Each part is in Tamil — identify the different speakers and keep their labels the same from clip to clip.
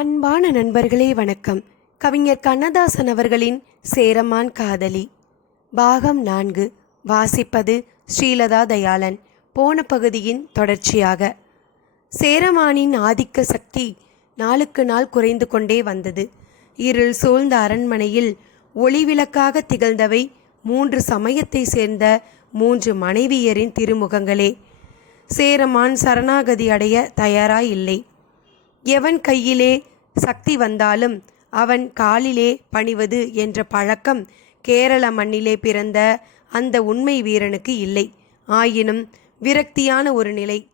Speaker 1: அன்பான நண்பர்களே வணக்கம். கவிஞர் கண்ணதாசன் அவர்களின் சேரமான் காதலி. பாகம் நான்கு வாசிப்பது ஸ்ரீலதா தயாளன். போன பகுதியின் தொடர்ச்சியாக. சேரமானின் ஆதிக்க சக்தி நாளுக்கு நாள் குறைந்து கொண்டே வந்தது. இருள் சூழ்ந்த அரண்மனையில் ஒளிவிளக்காக திகழ்ந்தவை மூன்று சமயத்தை சேர்ந்த மூன்று மனைவியரின் திருமுகங்களே. சேரமான் சரணாகதி அடைய தயாராய் இல்லை. எவன் கையிலே சக்தி வந்தாலும் அவன் காலிலே பணிவது என்ற பழக்கம் கேரள மண்ணிலே பிறந்த அந்த உண்மை வீரனுக்கு இல்லை. ஆயினும் விரக்தியான ஒரு நிலை.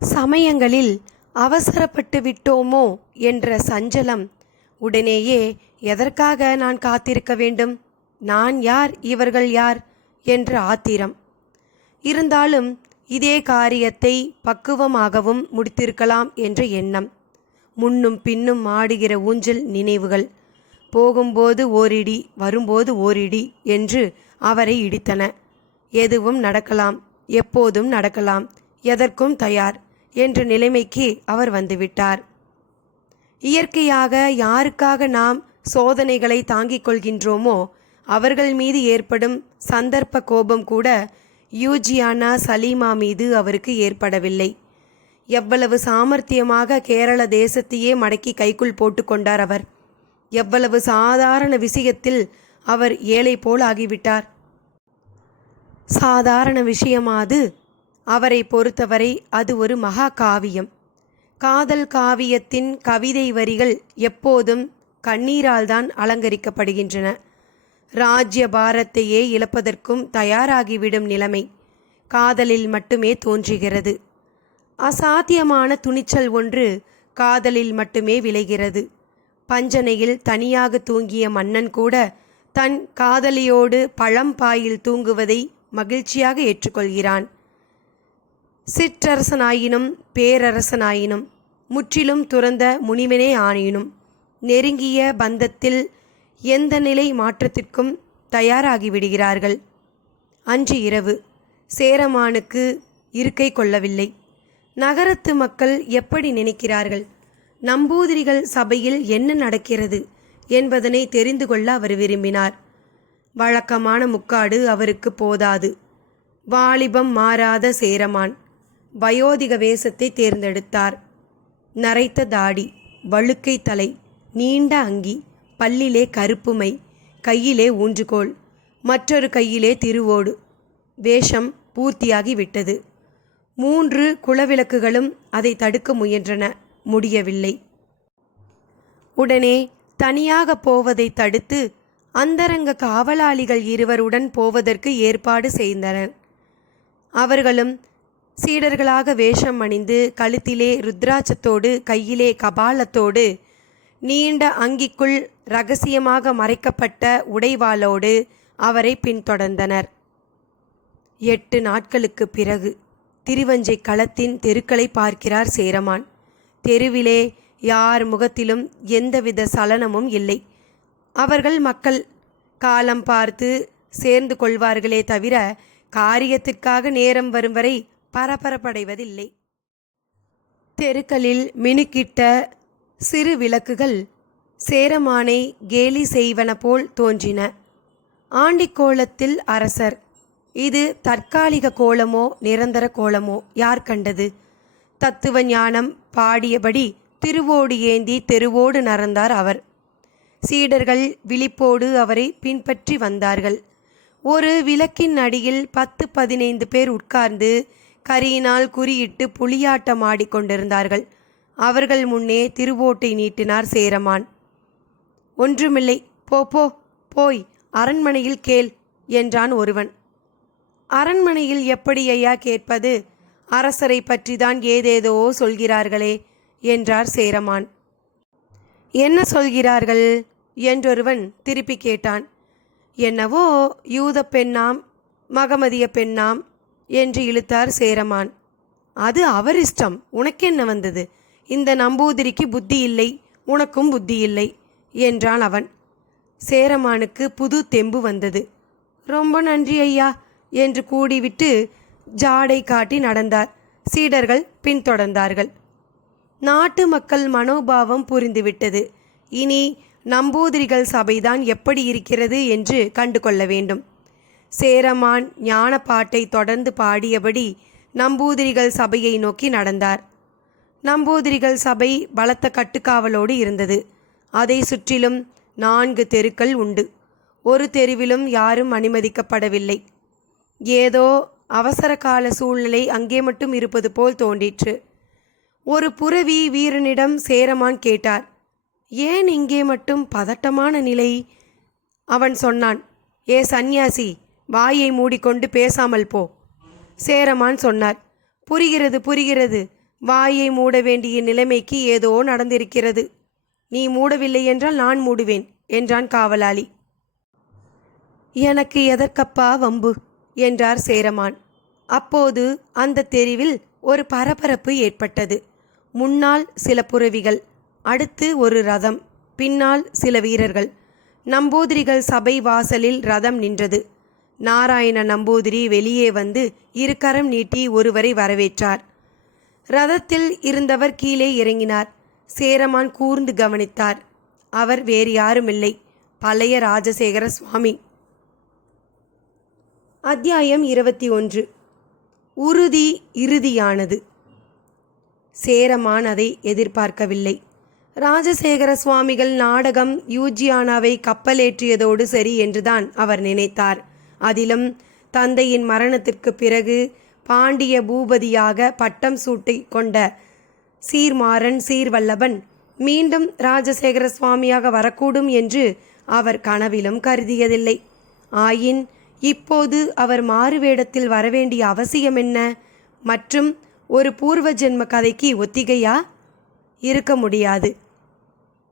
Speaker 1: சமயங்களில் அவசரப்பட்டு விட்டோமோ என்ற சஞ்சலம் உடனேயே எதற்காக நான் காத்திருக்க வேண்டும்? நான் யார்? இவர்கள் யார்? என்ற ஆத்திரம். இருந்தாலும் இதே காரியத்தை பக்குவமாகவும் முடித்திருக்கலாம் என்ற எண்ணம். முன்னும் பின்னும் ஆடுகிற ஊஞ்சல் நினைவுகள். போகும்போது ஓரிடி வரும்போது ஓரிடி என்று அவரை இடித்தன. எதுவும் நடக்கலாம் எப்போதும் நடக்கலாம் எதற்கும் தயார் என்ற நிலைமைக்கு அவர் வந்துவிட்டார். இயற்கையாக யாருக்காக நாம் சோதனைகளை தாங்கிக் கொள்கின்றோமோ அவர்கள் மீது ஏற்படும் சந்தர்ப்ப கோபம் கூட யூஜியானா சலீமா மீது அவருக்கு ஏற்படவில்லை. எவ்வளவு சாமர்த்தியமாக கேரள தேசத்தையே மடக்கி கைக்குள் போட்டுக்கொண்டார் அவர். எவ்வளவு சாதாரண விஷயத்தில் அவர் ஏழை போல் ஆகிவிட்டார். சாதாரண விஷயமாது அவரை பொறுத்தவரை அது ஒரு மகா காவியம். காதல் காவியத்தின் கவிதை வரிகள் எப்போதும் கண்ணீரால் தான் அலங்கரிக்கப்படுகின்றன. ராஜ்ய பாரத்தையே இழப்பதற்கும் தயாராகிவிடும் நிலைமை காதலில் மட்டுமே தோன்றுகிறது. அசாத்தியமான துணிச்சல் ஒன்று காதலில் மட்டுமே விளைகிறது. பஞ்சனையில் தனியாக தூங்கிய மன்னன் கூட தன் காதலியோடு பழம்பாயில் தூங்குவதை மகிழ்ச்சியாக ஏற்றுக்கொள்கிறான். சிற்றரசனாயினும் பேரரசனாயினும் முற்றிலும் துறந்த முனிவனே ஆனினும். நெருங்கிய பந்தத்தில் எந்த நிலை மாற்றத்திற்கும் தயாராகி விடுகிறார்கள் அன்று இரவு சேரமானுக்கு இருக்கை கொள்ளவில்லை. நகரத்து மக்கள் எப்படி நினைக்கிறார்கள்? நம்பூதிரிகள் சபையில் என்ன நடக்கிறது என்பதனை தெரிந்து கொள்ள அவர் விரும்பினார். வழக்கமான முக்காடு அவருக்கு போதாது. வாலிபம் மாறாத சேரமான் வயோதிக வேஷத்தை தேர்ந்தெடுத்தார். நரைத்த தாடி வழுக்கை தலை நீண்ட அங்கி பல்லிலே கருப்புமை கையிலே ஊன்றுகோல் மற்றொரு கையிலே திருவோடு. வேஷம் பூர்த்தியாகி விட்டது மூன்று குளவிளக்குகளும் அதை தடுக்க முயன்றன முடியவில்லை. உடனே தனியாக போவதை தடுத்து அந்தரங்க காவலாளிகள் இருவருடன் போவதற்கு ஏற்பாடு செய்தனர். அவர்களும் சீடர்களாக வேஷம் அணிந்து கழுத்திலே ருத்ராட்சத்தோடு கையிலே கபாலத்தோடு நீண்ட அங்கிக்குள் ரகசியமாக மறைக்கப்பட்ட உடைவாளோடு அவரை பின்தொடர்ந்தனர். எட்டு நாட்களுக்கு பிறகு திருவஞ்சை களத்தின் தெருக்களை பார்க்கிறார் சேரமான். தெருவிலே யார் முகத்திலும் எந்தவித சலனமும் இல்லை. அவர்கள் மக்கள் காலம் பார்த்து சேர்ந்து கொள்வார்களே தவிர காரியத்திற்காக நேரம் வரும் வரை பரபரப்படைவதில்லை. தெருக்களில் மினுக்கிட்ட சிறு விளக்குகள் சேரமானை கேலி செய்வன போல் தோன்றின. ஆண்டிக்கோலத்தில் அரசர் இது தற்காலிக கோலமோ நிரந்தர கோலமோ யார் கண்டது? தத்துவ ஞானம் பாடியபடி திருவோடு ஏந்தி தெருவோடு நறந்தார் அவர். சீடர்கள் விழிப்போடு அவரை பின்பற்றி வந்தார்கள். ஒரு விளக்கின் அடியில் பத்து பதினைந்து பேர் உட்கார்ந்து கரியினால் குறியிட்டு புலியாட்டம் ஆடிக்கொண்டிருந்தார்கள். அவர்கள் முன்னே திருவோட்டை நீட்டினார் சேரமான். ஒன்றுமில்லை போ போ போய் அரண்மனையில் கேள் என்றான் ஒருவன். அரண்மனையில் எப்படி ஐயா கேட்பது? அரசரை பற்றிதான் ஏதேதோ சொல்கிறார்களே என்றார் சேரமான். என்ன சொல்கிறார்கள்? என்றொருவன் திருப்பி கேட்டான். என்னவோ யூத பெண்ணாம் மகமதிய பெண்ணாம் என்று இழுத்தார் சேரமான். அது அவர் இஷ்டம் உனக்கென்ன வந்தது? இந்த நம்பூதிரிக்கு புத்தி இல்லை உனக்கும் புத்தி இல்லை என்றான் அவன். சேரமானுக்கு புது தெம்பு வந்தது. ரொம்ப நன்றி ஐயா என்று கூடிவிட்டு ஜாடை காட்டி நடந்தார். சீடர்கள் பின்தொடர்ந்தார்கள் நாட்டு மக்கள் மனோபாவம் புரிந்துவிட்டது. இனி நம்பூதிரிகள் சபைதான் எப்படி இருக்கிறது என்று கண்டு கொள்ள வேண்டும். சேரமான் ஞான பாட்டை தொடர்ந்து பாடியபடி நம்பூதிரிகள் சபையை நோக்கி நடந்தார். நம்பூதிரிகள் சபை பலத்த கட்டுக்காவலோடு இருந்தது. அதை சுற்றிலும் நான்கு தெருக்கள் உண்டு. ஒரு தெருவிலும் யாரும் அனுமதிக்கப்படவில்லை. ஏதோ அவசர கால சூழ்நிலை அங்கே மட்டும் இருப்பது போல் தோன்றிற்று. ஒரு புறவி வீரனிடம் சேரமான் கேட்டார். ஏன் இங்கே மட்டும் பதட்டமான நிலை அவன் சொன்னான். ஏ சந்நியாசி வாயை மூடிக்கொண்டு பேசாமல் போ சேரமான் சொன்னார். புரிகிறது புரிகிறது. வாயை மூட வேண்டிய நிலைமைக்கு ஏதோ நடந்திருக்கிறது. நீ மூடவில்லை என்றால் நான் மூடுவேன் என்றான் காவலாளி. எனக்கு எதற்கப்பா வம்பு? என்றார் சேரமான். அப்போது அந்த தெருவில் ஒரு பரபரப்பு ஏற்பட்டது. முன்னால் சில புரவிகள் அடுத்து ஒரு ரதம் பின்னால் சில வீரர்கள். நம்பூதிரிகள் சபை வாசலில் ரதம் நின்றது. நாராயண நம்பூதிரி வெளியே வந்து இரு கரம் நீட்டி ஒருவரை வரவேற்றார். ரதத்தில் இருந்தவர் கீழே இறங்கினார். சேரமான் கூர்ந்து கவனித்தார். அவர் வேறு யாருமில்லை. பழைய ராஜசேகர சுவாமி. அத்தியாயம் இருபத்தி ஒன்று. உறுதி இறுதியானது. சேரமான் அதை எதிர்பார்க்கவில்லை. ராஜசேகர சுவாமிகள் நாடகம் யூஜியானாவை கப்பலேற்றியதோடு சரி என்றுதான் அவர் நினைத்தார். அதிலும் தந்தையின் மரணத்திற்கு பிறகு பாண்டிய பூபதியாக பட்டம் சூட்டி கொண்ட சீர்மாறன் சீர்வல்லபன் மீண்டும் ராஜசேகர சுவாமியாக வரக்கூடும் என்று அவர் கனவிலும் கருதியதில்லை. ஆயின் இப்போது அவர் மாறுவேடத்தில் வரவேண்டிய அவசியம் என்ன? மற்றும் ஒரு பூர்வ ஜென்ம கதைக்கு ஒத்திகையா? இருக்க முடியாது.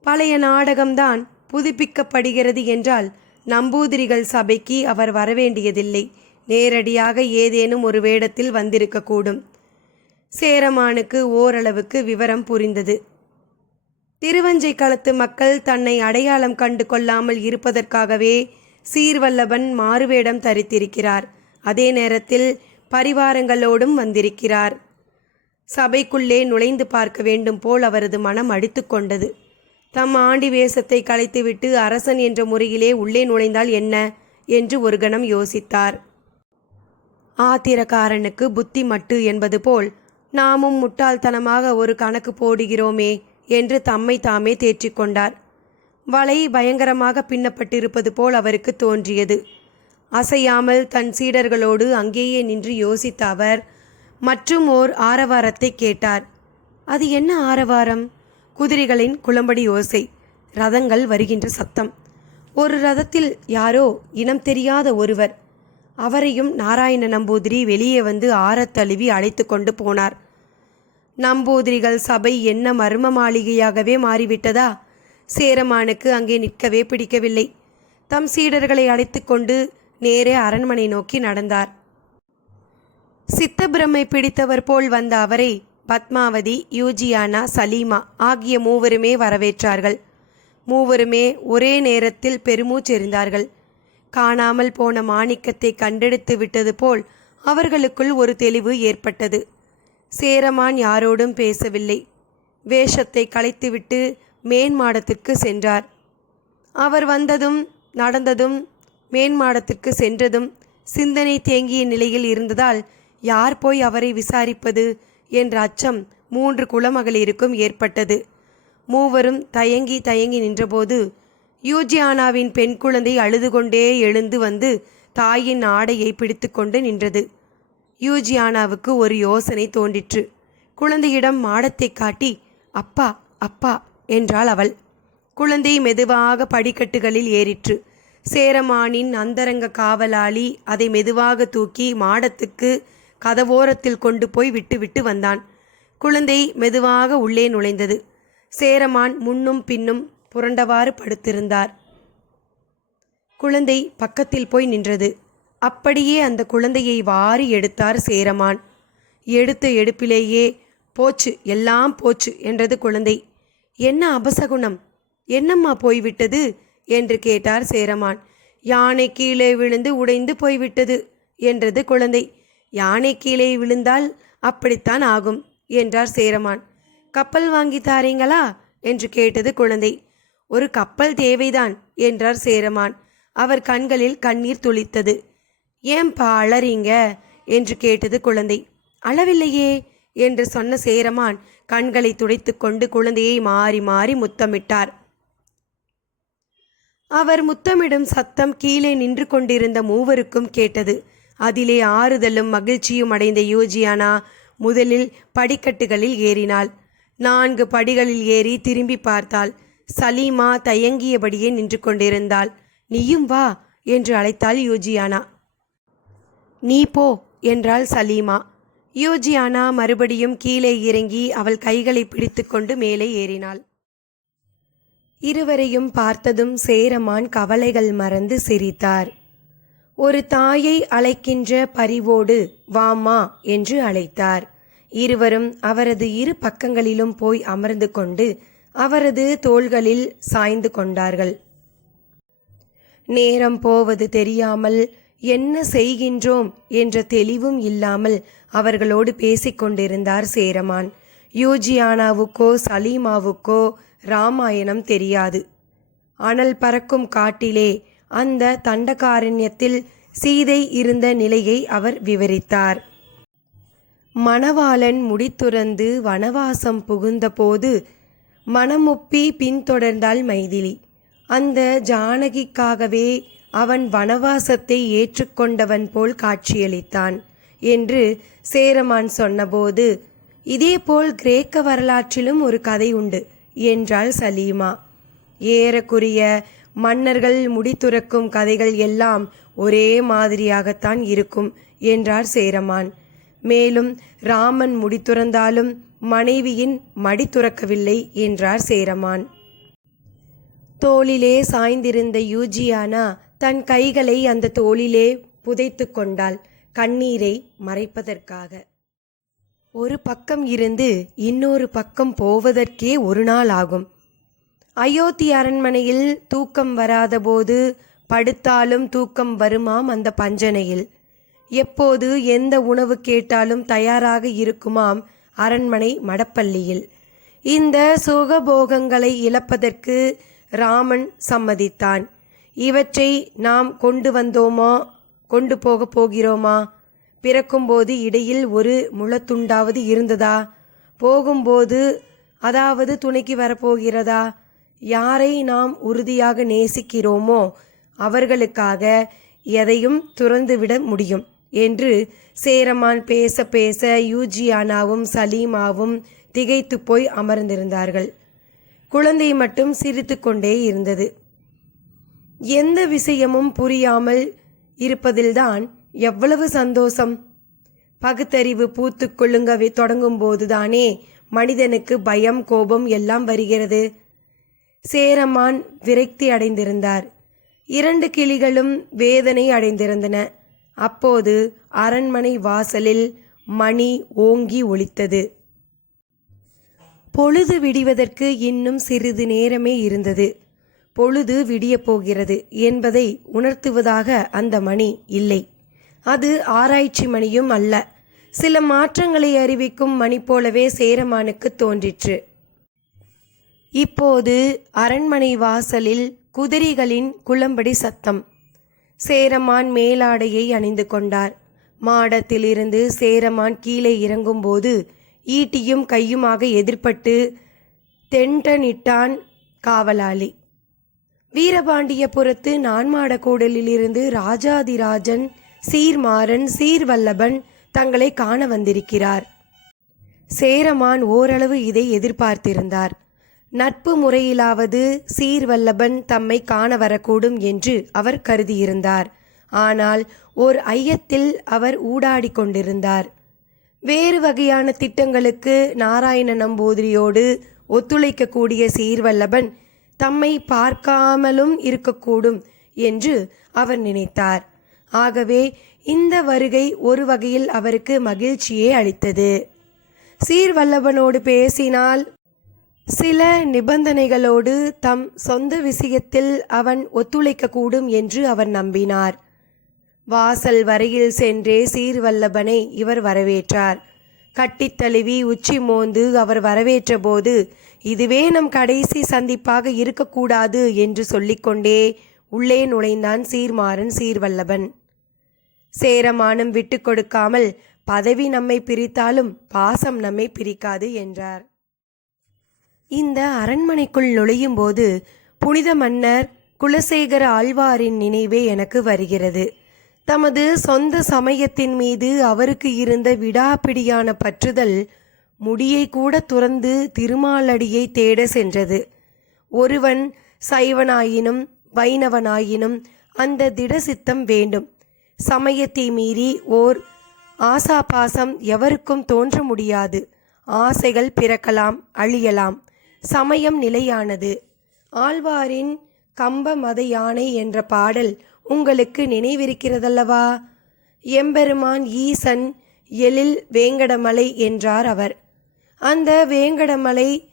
Speaker 1: பழைய நாடகம்தான் புதுப்பிக்கப்படுகிறது என்றால் நம்பூதிரிகள் சபைக்கு அவர் வரவேண்டியதில்லை. நேரடியாக ஏதேனும் ஒரு வேடத்தில் வந்திருக்கக்கூடும். சேரமானுக்கு ஓரளவுக்கு விவரம் புரிந்தது. திருவஞ்சை களத்து மக்கள் தன்னை அடையாளம் கண்டு கொள்ளாமல் இருப்பதற்காகவே சீர்வல்லபன் மாறுவேடம் தரித்திருக்கிறார். அதே நேரத்தில் பரிவாரங்களோடும் வந்திருக்கிறார். சபைக்குள்ளே நுழைந்து பார்க்க வேண்டும் போல் அவரது மனம் அடித்து கொண்டது. தம் ஆண்டி வேஷத்தை களைத்துவிட்டு அரசன் என்ற முறையிலே உள்ளே நுழைந்தால் என்ன? என்று ஒரு கணம் யோசித்தார். ஆத்திரக்காரனுக்கு புத்தி மட்டு என்பது போல் நாமும் முட்டாள்தனமாக ஒரு கணக்கு போடுகிறோமே என்று தம்மை தாமே தேற்றிக்கொண்டார் வலை பயங்கரமாக பின்னப்பட்டிருப்பது போல் அவருக்கு தோன்றியது. அசையாமல் தன் சீடர்களோடு அங்கேயே நின்று யோசித்த அவர் மற்றும் ஓர் ஆரவாரத்தை கேட்டார். அது என்ன ஆரவாரம்? குதிரைகளின் குளம்படி ஓசை. ரதங்கள் வருகின்ற சத்தம். ஒரு ரதத்தில் யாரோ இனம் தெரியாத ஒருவர். அவரையும் நாராயண நம்பூதிரி வெளியே வந்து ஆறத் தழுவி அழைத்து கொண்டு போனார். நம்பூதிரிகள் சபை என்ன மர்ம மாளிகையாகவே மாறிவிட்டதா? சேரமானுக்கு அங்கே நிற்கவே பிடிக்கவில்லை. தம் சீடர்களை அழைத்து கொண்டு நேரே அரண்மனை நோக்கி நடந்தார். சித்தபிரமை பிடித்தவர் போல் வந்த அவரை பத்மாவதி யூஜியானா சலீமா ஆகிய மூவருமே வரவேற்றார்கள். மூவருமே ஒரே நேரத்தில் பெருமூச்செறிந்தார்கள். காணாமல் போன மாணிக்கத்தை கண்டெடுத்து விட்டது போல் அவர்களுக்குள் ஒரு தெளிவு ஏற்பட்டது. சேரமான் யாரோடும் பேசவில்லை. வேஷத்தை களைத்துவிட்டு மேன்மாடத்திற்கு சென்றார். அவர் வந்ததும் நடந்ததும் மேன்மாடத்திற்கு சென்றதும் சிந்தனை தேங்கிய நிலையில் இருந்ததால் யார் போய் அவரை விசாரிப்பது என்ற அச்சம் மூன்று குலமகளிருக்கும் ஏற்பட்டது. மூவரும் தயங்கி தயங்கி நின்றபோது யூஜியானாவின் பெண் குழந்தை அழுது கொண்டே எழுந்து வந்து தாயின் ஆடையை பிடித்துக்கொண்டு நின்றது. யூஜியானாவுக்கு ஒரு யோசனை தோன்றிற்று. குழந்தையிடம் மாடத்தை காட்டி அப்பா அப்பா என்றாள் அவள். குழந்தை மெதுவாக படிக்கட்டுகளில் ஏறிற்று. சேரமானின் அந்தரங்க காவலாளி அதை மெதுவாக தூக்கி மாடத்துக்கு கதவோரத்தில் கொண்டு போய் விட்டுவிட்டு வந்தான். குழந்தை மெதுவாக உள்ளே நுழைந்தது. சேரமான் முன்னும் பின்னும் புரண்டவாறு படுத்திருந்தார். குழந்தை பக்கத்தில் போய் நின்றது. அப்படியே அந்த குழந்தையை வாரி எடுத்தார் சேரமான். எடுத்த எடுப்பிலேயே போச்சு எல்லாம் போச்சு என்றது குழந்தை. என்ன அபசகுணம்? என்னம்மா போய்விட்டது? என்று கேட்டார் சேரமான். யானை கீழே விழுந்து உடைந்து போய்விட்டது என்றது குழந்தை. யானை கீழே விழுந்தால் அப்படித்தான் ஆகும் என்றார் சேரமான். கப்பல் வாங்கி தாரீங்களா? என்று கேட்டது குழந்தை. ஒரு கப்பல் தேவைதான் என்றார் சேரமான். அவர் கண்களில் கண்ணீர் துளித்தது. ஏன்பா அழறீங்க என்று கேட்டது குழந்தை. அளவில்லையே என்று சொன்ன சேரமான் கண்களை துடைத்துக்கொண்டு குழந்தையை மாறி மாறி முத்தமிட்டார். அவர் முத்தமிடும் சத்தம் கீழே நின்று கொண்டிருந்த மூவருக்கும் கேட்டது. அதிலே ஆறுதலும் மகிழ்ச்சியும் அடைந்த யோஜியானா முதலில் படிக்கட்டுகளில் ஏறினாள். நான்கு படிகளில் ஏறி திரும்பி பார்த்தாள். சலீமா தயங்கியபடியே நின்று கொண்டிருந்தாள் நீயும் வா என்று அழைத்தாள் யோஜியானா. நீ போ என்றாள் சலீமா. யோஜியானா மறுபடியும் கீழே இறங்கி அவள் கைகளை பிடித்துக்கொண்டு மேலே ஏறினாள். இருவரையும் பார்த்ததும் சேரமான் கவலைகள் மறந்து சிரித்தார். ஒரு தாயை அழைக்கின்ற பரிவோடு வாமா என்று அழைத்தார். இருவரும் அவரது இரு பக்கங்களிலும் போய் அமர்ந்து கொண்டு அவரது தோள்களில் சாய்ந்து கொண்டார்கள். நேரம் போவது தெரியாமல் என்ன செய்கின்றோம் என்ற தெளிவும் இல்லாமல் அவர்களோடு பேசிக்கொண்டிருந்தார் சேரமான். யூஜியானாவுக்கோ சலீமாவுக்கோ ராமாயணம் தெரியாது. அனல் பறக்கும் காட்டிலே அந்த தண்டகாரண்யத்தில் சீதை இருந்த நிலையை அவர் விவரித்தார். மணவாளன் முடித்துறந்து வனவாசம் புகுந்தபோது மனமுப்பி பின்தொடர்ந்தாள் மைதிலி. அந்த ஜானகிக்காகவே அவன் வனவாசத்தை ஏற்றுக்கொண்டவன் போல் காட்சியளித்தான் என்று சேரமான் சொன்னபோது இதேபோல் கிரேக்க வரலாற்றிலும் ஒரு கதை உண்டு என்றாள் சலீமா. ஏறக்குரிய மன்னர்கள் முடித்துறக்கும் கதைகள் எல்லாம் ஒரே மாதிரியாகத்தான் இருக்கும் என்றார் சேரமான். மேலும் ராமன் முடித்துறந்தாலும் மனைவியின் மடி துறக்கவில்லை என்றார் சேரமான். தோளிலே சாய்ந்திருந்த யூஜியானா தன் கைகளை அந்த தோளிலே புதைத்து கொண்டாள் கண்ணீரை மறைப்பதற்காக. ஒரு பக்கம் இருந்து இன்னொரு பக்கம் போவதற்கே ஒரு நாள் ஆகும். அயோத்தி அரண்மனையில் தூக்கம் வராதபோது படுத்தாலும் தூக்கம் வருமாம் அந்த பஞ்சனையில். எப்போது எந்த உணவு கேட்டாலும் தயாராக இருக்குமாம் அரண்மனை மடப்பள்ளியில். இந்த சுகபோகங்களை இழப்பதற்கு ராமன் சம்மதித்தான். இவற்றை நாம் கொண்டு வந்தோமா? கொண்டு போக போகிறோமா? பிறக்கும்போது இடையில் ஒரு முளத்துண்டாவது இருந்ததா? போகும்போது அதாவது துணைக்கு வரப்போகிறதா? யாரை நாம் உறுதியாக நேசிக்கிறோமோ அவர்களுக்காக எதையும் துறந்துவிட முடியும். என்று சேரமான் பேச பேச யூஜியானாவும் சலீமாவும் திகைத்து போய் அமர்ந்திருந்தார்கள். குழந்தை மட்டும் சிரித்து கொண்டே இருந்தது. எந்த விஷயமும் புரியாமல் இருப்பதில்தான் எவ்வளவு சந்தோஷம். பகுத்தறிவு பூத்து கொள்ளுங்க தொடங்கும் போதுதானே மனிதனுக்கு பயம் கோபம் எல்லாம் வருகிறது. சேரமான் விரக்தி அடைந்திருந்தார். இரண்டு கிளிகளும் வேதனை அடைந்திருந்தன. அப்போது அரண்மனை வாசலில் மணி ஓங்கி ஒலித்தது பொழுது விடிவதற்கு இன்னும் சிறிது நேரமே இருந்தது. பொழுது விடியப் போகிறது என்பதை உணர்த்துவதாக அந்த மணி இல்லை. அது ஆராய்ச்சி மணியும் அல்ல. சில மாற்றங்களை அறிவிக்கும் மணி போலவே சேரமானுக்கு தோன்றிற்று. இப்போது அரண்மனை வாசலில் குதிரைகளின் குளம்படி சத்தம். சேரமான் மேலாடையை அணிந்து கொண்டார். மாடத்திலிருந்து சேரமான் கீழே இறங்கும்போது ஈட்டியும் கையுமாக எதிர்பட்டு தென்டனிட்டான் காவலாளி. வீரபாண்டியபுரத்து நான்மாட கூடலிலிருந்து ராஜாதிராஜன் சீர்மாறன் சீர்வல்லபன் தங்களை காண வந்திருக்கிறார். சேரமான் ஓரளவு இதை எதிர்பார்த்திருந்தார். நட்பு முறையிலாவது சீர்வல்லபன் தம்மை காண வரக்கூடும் என்று அவர் கருதியிருந்தார். ஆனால் ஓர் ஐயத்தில் அவர் ஊடாடி கொண்டிருந்தார். வேறு வகையான திட்டங்களுக்கு நாராயண நம்பூதிரியோடு ஒத்துழைக்கக்கூடிய சீர்வல்லபன் தம்மை பார்க்காமலும் இருக்கக்கூடும் என்று அவர் நினைத்தார். ஆகவே இந்த வருகை ஒரு வகையில் அவருக்கு மகிழ்ச்சியே அளித்தது. சீர்வல்லபனோடு பேசினால் சில நிபந்தனைகளோடு தம் சொந்த விஷயத்தில் அவன் ஒத்துழைக்கக்கூடும் என்று அவர் நம்பினார். வாசல் வரையில் சென்றே சீர்வல்லபனை இவர் வரவேற்றார். கட்டித் தழுவி உச்சி மோந்து அவர் வரவேற்றபோது இதுவே நம் கடைசி சந்திப்பாக இருக்கக்கூடாது என்று சொல்லிக்கொண்டே உள்ளே நுழைந்தான் சீர்மாறன் சீர்வல்லபன். சேரமானம் விட்டு கொடுக்காமல் பதவி நம்மை பிரித்தாலும் பாசம் நம்மை பிரிக்காது என்றார். இந்த அரண்மனைக்குள் நுழையும் போது புனித மன்னர் குலசேகர ஆழ்வாரின் நினைவே எனக்கு வருகிறது. தமது சொந்த சமயத்தின் மீது அவருக்கு இருந்த விடாப்பிடியான பற்றுதல் முடியை கூட துறந்து திருமாலடியை தேட சென்றது. ஒருவன் சைவனாயினும் வைணவனாயினும் அந்த திடசித்தம் வேண்டும். சமயத்தை மீறி ஓர் ஆசாபாசம் எவருக்கும் தோன்ற முடியாது. ஆசைகள் பிறக்கலாம் அழியலாம். சமயம் நிலையானது. ஆழ்வாரின் கம்ப மத யானை என்ற பாடல் உங்களுக்கு நினைவிருக்கிறதல்லவா? எம்பெருமான் ஈசன் எழில் வேங்கடமலை என்றார் அவர். அந்த வேங்கடமலை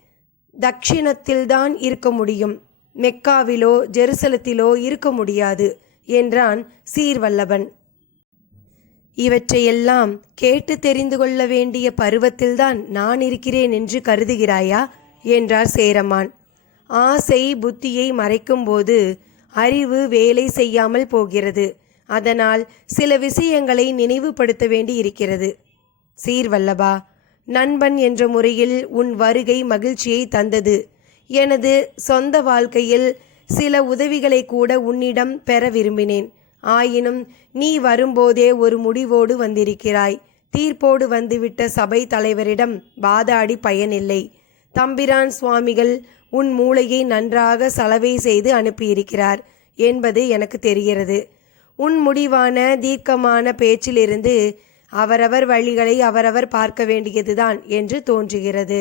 Speaker 1: தக்ஷிணத்தில்தான் இருக்க முடியும். மெக்காவிலோ ஜெருசலத்திலோ இருக்க முடியாது என்றான் சீர்வல்லவன் இவற்றையெல்லாம் கேட்டு தெரிந்து கொள்ள வேண்டிய பருவத்தில்தான் நான் இருக்கிறேன் என்று கருதுகிறாயா? என்றார் சேரமான். ஆசை புத்தியை மறைக்கும்போது அறிவு வேலை செய்யாமல் போகிறது. அதனால் சில விஷயங்களை நினைவுபடுத்த வேண்டி இருக்கிறது சீர்வல்லபா நண்பன் என்ற முறையில் உன் வருகை மகிழ்ச்சியை தந்தது. எனது சொந்த வாழ்க்கையில் சில உதவிகளை கூட உன்னிடம் பெற விரும்பினேன். ஆயினும் நீ வரும்போதே ஒரு முடிவோடு வந்திருக்கிறாய். தீர்ப்போடு வந்துவிட்ட சபை தலைவரிடம் வாதாடி பயனில்லை. தம்பிரான் சுவாமிகள் உன் மூளையை நன்றாக சலவை செய்து அனுப்பியிருக்கிறார் என்பது எனக்கு தெரிகிறது. உன் முடிவான தீர்க்கமான பேச்சிலிருந்து அவரவர் வழிகளை அவரவர் பார்க்க வேண்டியதுதான் என்று தோன்றுகிறது.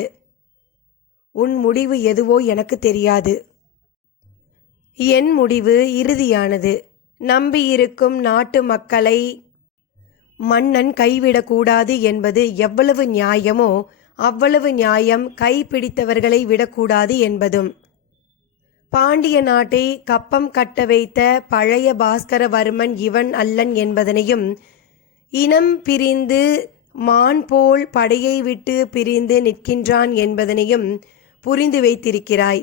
Speaker 1: உன் முடிவு எதுவோ எனக்கு தெரியாது. என் முடிவு இறுதியானது. நம்பியிருக்கும் நாட்டு மக்களை மன்னன் கைவிடக்கூடாது என்பது எவ்வளவு நியாயமோ அவ்வளவு நியாயம் கைப்பிடித்தவர்களை விடக்கூடாது என்பதும். பாண்டிய நாட்டை கப்பம் கட்ட வைத்த பழைய பாஸ்கரவர்மன் இவன் அல்லன் என்பதனையும் இனம் பிரிந்து மான் போல் படையை விட்டு பிரிந்து நிற்கின்றான் என்பதனையும் புரிந்து வைத்திருக்கிறாய்.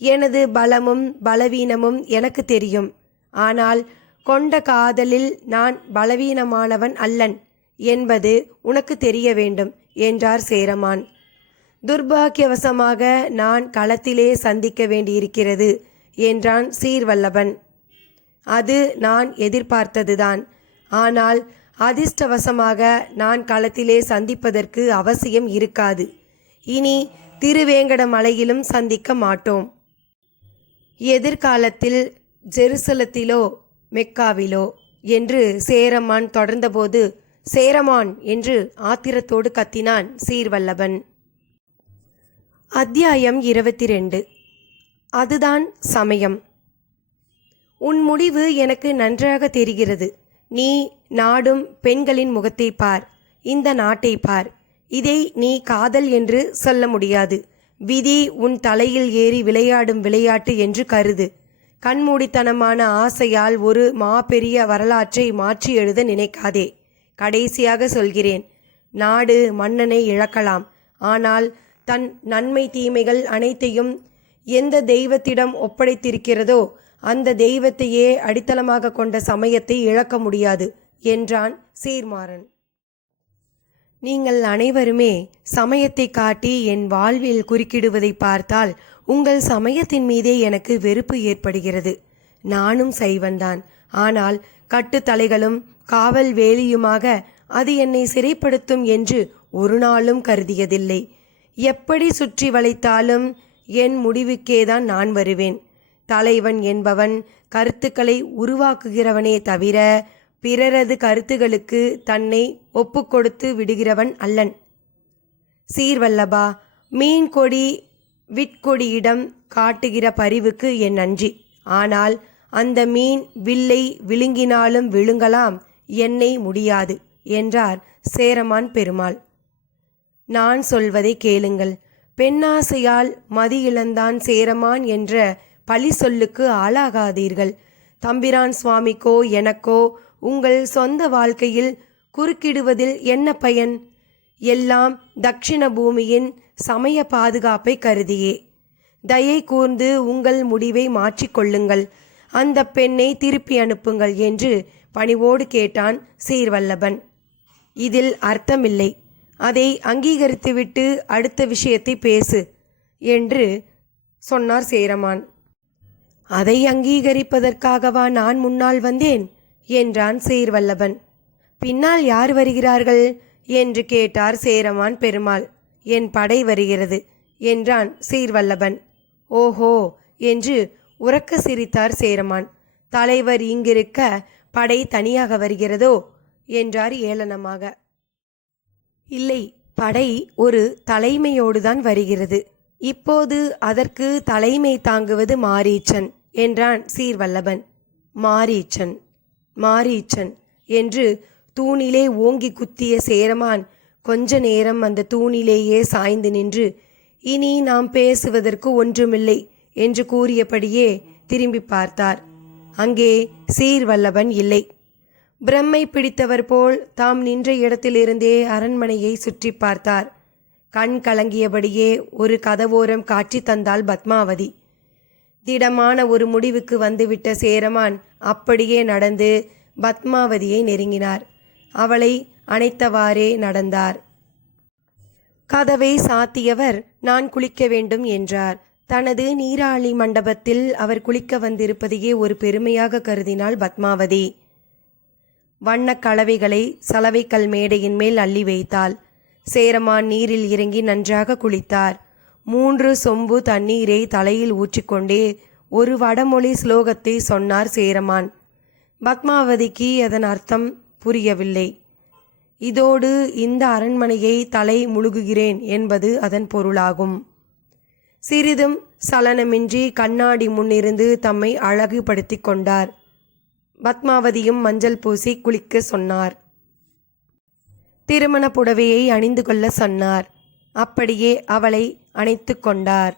Speaker 1: எனது பலமும் பலவீனமும் எனக்கு தெரியும். ஆனால் கொண்ட காதலில் நான் பலவீனமானவன் அல்லன் என்பது உனக்கு தெரிய வேண்டும். என்றார் சேரமான். துர்பாக்கியவசமாக நான் களத்திலே சந்திக்க வேண்டியிருக்கிறது என்றான் சீர்வல்லபன். அது நான் எதிர்பார்த்ததுதான். ஆனால் அதிர்ஷ்டவசமாக நான் களத்திலே சந்திப்பதற்கு அவசியம் இருக்காது. இனி திருவேங்கடமலையிலும் சந்திக்க மாட்டோம். எதிர்காலத்தில் ஜெருசலத்திலோ மெக்காவிலோ என்று சேரமான் தொடர்ந்தபோது சேரமான் என்று ஆத்திரத்தோடு கத்தினான் சீர்வல்லபன். அத்தியாயம் இருபத்தி ரெண்டு அதுதான் சமயம். உன் முடிவு எனக்கு நன்றாக தெரிகிறது. நீ நாடும் பெண்களின் முகத்தை பார். இந்த நாட்டை பார். இதை நீ காதல் என்று சொல்ல முடியாது. விதி உன் தலையில் ஏறி விளையாடும் விளையாட்டு என்று கருது. கண்மூடித்தனமான ஆசையால் ஒரு மாபெரிய வரலாற்றை மாற்றி எழுத நினைக்காதே. கடைசியாக சொல்கிறேன் நாடு மன்னனை இழக்கலாம். ஆனால் தன் நன்மை தீமைகள் அனைத்தையும் எந்த தெய்வத்திடம் ஒப்படைத்திருக்கிறதோ அந்த தெய்வத்தையே அடித்தளமாக கொண்ட சமயத்தை இழக்க முடியாது என்றான் சீர்மாறன். நீங்கள் அனைவருமே சமயத்தை காட்டி என் வாழ்வில் குறுக்கிடுவதை பார்த்தால் உங்கள் சமயத்தின் மீதே எனக்கு வெறுப்பு ஏற்படுகிறது. நானும் சைவன்தான் ஆனால் கட்டுத்தலைகளும் காவல் வேலியுமாக அது என்னை சிறைப்படுத்தும் என்று ஒரு நாளும் கருதியதில்லை. எப்படி சுற்றி வளைத்தாலும் என் முடிவுக்கேதான் நான் வருவேன். தலைவன் என்பவன் கருத்துக்களை உருவாக்குகிறவனே தவிர பிறரது கருத்துகளுக்கு தன்னை ஒப்புக்கொடுத்து விடுகிறவன் அல்லன். சீர்வல்லபா மீன்கொடி விட்கொடியிடம் காட்டுகிற பரிவுக்கு என் நன்றி. ஆனால் அந்த மீன் வில்லை விழுங்கினாலும் விழுங்கலாம் என்னை முடியாது என்றார் சேரமான் பெருமாள். நான் சொல்வதை கேளுங்கள். பெண்ணாசையால் மதி இழந்தான் சேரமான் என்ற பழி சொல்லுக்கு ஆளாகாதீர்கள். தம்பிரான் சுவாமிக்கோ எனக்கோ உங்கள் சொந்த வாழ்க்கையில் குறுக்கிடுவதில் என்ன பயன்? எல்லாம் தக்ஷிண பூமியின் சமய பாதுகாப்பை கருதியே. தயை கூர்ந்து உங்கள் முடிவை மாற்றிக்கொள்ளுங்கள் அந்த பெண்ணை திருப்பி அனுப்புங்கள் என்று பணிவோடு கேட்டான் சீர்வல்லபன். இதில் அர்த்தமில்லை. அதை அங்கீகரித்துவிட்டு அடுத்த விஷயத்தை பேசு என்று சொன்னார் சேரமான். அதை அங்கீகரிப்பதற்காகவா நான் முன்னால் வந்தேன்? என்றான் சீர்வல்லபன். பின்னால் யார் வருகிறார்கள்? என்று கேட்டார் சேரமான் பெருமாள். என் படை வருகிறது என்றான் சீர்வல்லபன். ஓஹோ என்று உறக்க சிரித்தார் சேரமான். தலைவர் இங்கிருக்க படை தனியாக வருகிறதோ? என்றார் ஏளனமாக. இல்லை படை ஒரு தலைமையோடுதான் வருகிறது. இப்போது அதற்கு தலைமை தாங்குவது மாரீச்சன் என்றான் சீர்வல்லபன். மாரீச்சன் மாரீச்சன் என்று தூணிலே ஓங்கி குத்திய சேரமான் கொஞ்ச நேரம் அந்த தூணிலேயே சாய்ந்து நின்று இனி நாம் பேசுவதற்கு ஒன்றுமில்லை. என்று கூறியபடியே திரும்பி பார்த்தார். அங்கே சீர்வல்லபன் இல்லை. பிரம்மை பிடித்தவர் போல் தாம் நின்ற இடத்திலிருந்தே அரண்மனையை சுற்றி பார்த்தார். கண் கலங்கியபடியே ஒரு கதவோரம் காட்சி தந்தாள் பத்மாவதி. திடமான ஒரு முடிவுக்கு வந்துவிட்ட சேரமான் அப்படியே நடந்து பத்மாவதியை நெருங்கினார். அவளை அணைத்தவாறே நடந்தார். கதவை சாத்தியவர் நான் குளிக்க வேண்டும் என்றார். தனது நீராளி மண்டபத்தில் அவர் குளிக்க வந்திருப்பதையே ஒரு பெருமையாக கருதினாள் பத்மாவதி. வண்ணக் கலவைகளை சலவைக்கல் மேடையின் மேல் அள்ளி வைத்தாள். சேரமான் நீரில் இறங்கி நன்றாக குளித்தார். மூன்று சொம்பு தண்ணீரை தலையில் ஊற்றிக்கொண்டே ஒரு வடமொழி ஸ்லோகத்தை சொன்னார் சேரமான். பத்மாவதிக்கு அதன் அர்த்தம் புரியவில்லை. இதோடு இந்த அரண்மனையை தலை முழுகுகிறேன் என்பது அதன் பொருளாகும். சிறிதும் சலனமின்றி கண்ணாடி முன்னிருந்து தம்மை அழகுபடுத்திக் கொண்டார். பத்மாவதியும் மஞ்சள் பூசி குளிக்க சொன்னார். திருமண புடவையை அணிந்து கொள்ள சொன்னார். அப்படியே அவளை அணைத்து கொண்டார்.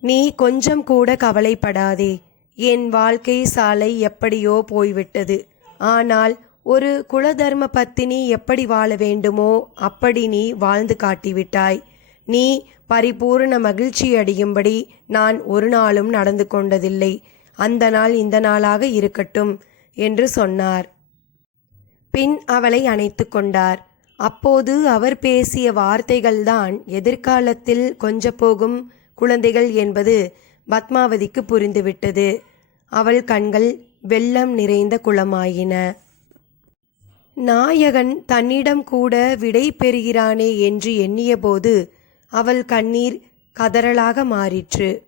Speaker 1: நீ கொஞ்சம் கூட கவலைப்படாதே. என் வாழ்க்கை சாலை எப்படியோ போய்விட்டது. ஆனால் ஒரு குலதர்ம பத்தினி எப்படி வாழ வேண்டுமோ அப்படி நீ வாழ்ந்து காட்டிவிட்டாய். நீ பரிபூர்ண மகிழ்ச்சி அடையும்படி நான் ஒரு நாளும் நடந்து கொண்டதில்லை. அந்த நாள் இந்த நாளாக இருக்கட்டும் என்று சொன்னார். பின் அவளை அணைத்து கொண்டார். அப்போது அவர் பேசிய வார்த்தைகள்தான் எதிர்காலத்தில் கொஞ்ச போகும் குழந்தைகள் என்பது பத்மாவதிக்கு புரிந்துவிட்டது. அவள் கண்கள் வெள்ளம் நிறைந்த குளமாயின. நாயகன் தன்னிடம் கூட விடை பெறுகிறானே என்று எண்ணியபோது அவள் கண்ணீர் கதறலாக மாறிற்று.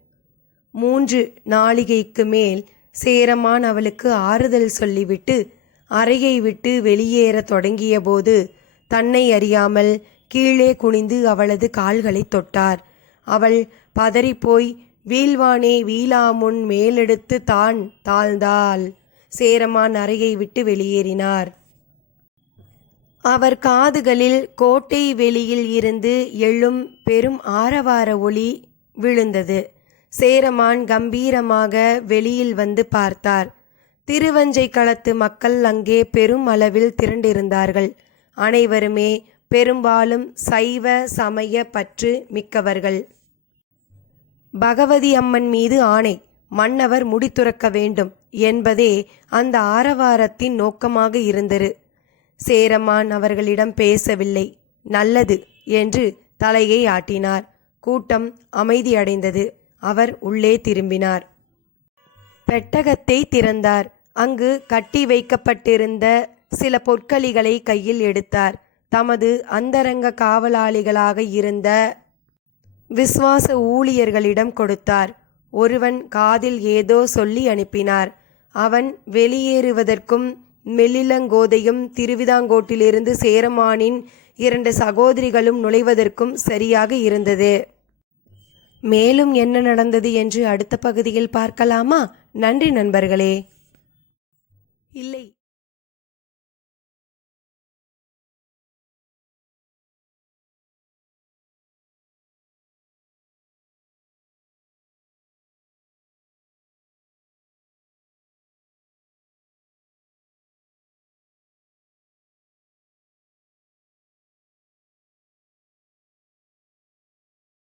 Speaker 1: மூன்று நாளிகைக்கு மேல் சேரமான் அவளுக்கு ஆறுதல் சொல்லிவிட்டு அறையை விட்டு வெளியேறத் தொடங்கியபோது தன்னை அறியாமல் கீழே குனிந்து அவளது கால்களை தொட்டார். அவள் பதறிப்போய் வீழ்வானே வீழாமுன் மேலெடுத்து தான் தாழ்ந்தாள். சேரமான் அறையை விட்டு வெளியேறினார். அவர் காதுகளில் கோட்டை வெளியில் இருந்து எழும் பெரும் ஆரவார ஒளி விழுந்தது. சேரமான் கம்பீரமாக வெளியில் வந்து பார்த்தார். திருவஞ்சை களத்து மக்கள் அங்கே பெரும் அளவில் திரண்டிருந்தார்கள். அனைவருமே பெரும்பாலும் சைவ சமய பற்று மிக்கவர்கள். பகவதி அம்மன் மீது ஆணை மன்னவர் முடித்துறக்க வேண்டும் என்பதே அந்த ஆரவாரத்தின் நோக்கமாக இருந்தது. சேரமான் அவர்களிடம் பேசவில்லை. நல்லது என்று தலையை ஆட்டினார். கூட்டம் அமைதியடைந்தது. அவர் உள்ளே திரும்பினார். பெட்டகத்தை திறந்தார். அங்கு கட்டி வைக்கப்பட்டிருந்த சில பொற்களிகளை கையில் எடுத்தார். தமது அந்தரங்க காவலாளிகளாக இருந்த விஸ்வாச ஊழியர்களிடம் கொடுத்தார். ஒருவன் காதில் ஏதோ சொல்லி அனுப்பினார். அவன் வெளியேறுவதற்கும் மெல்லிலங்கோதையும் திருவிதாங்கோட்டிலிருந்து சேரமானின் இரண்டு சகோதரிகளும் நுழைவதற்கும் சரியாக இருந்தது. மேலும் என்ன நடந்தது என்று அடுத்த பகுதியில் பார்க்கலாமா? நன்றி நண்பர்களே. இல்லை.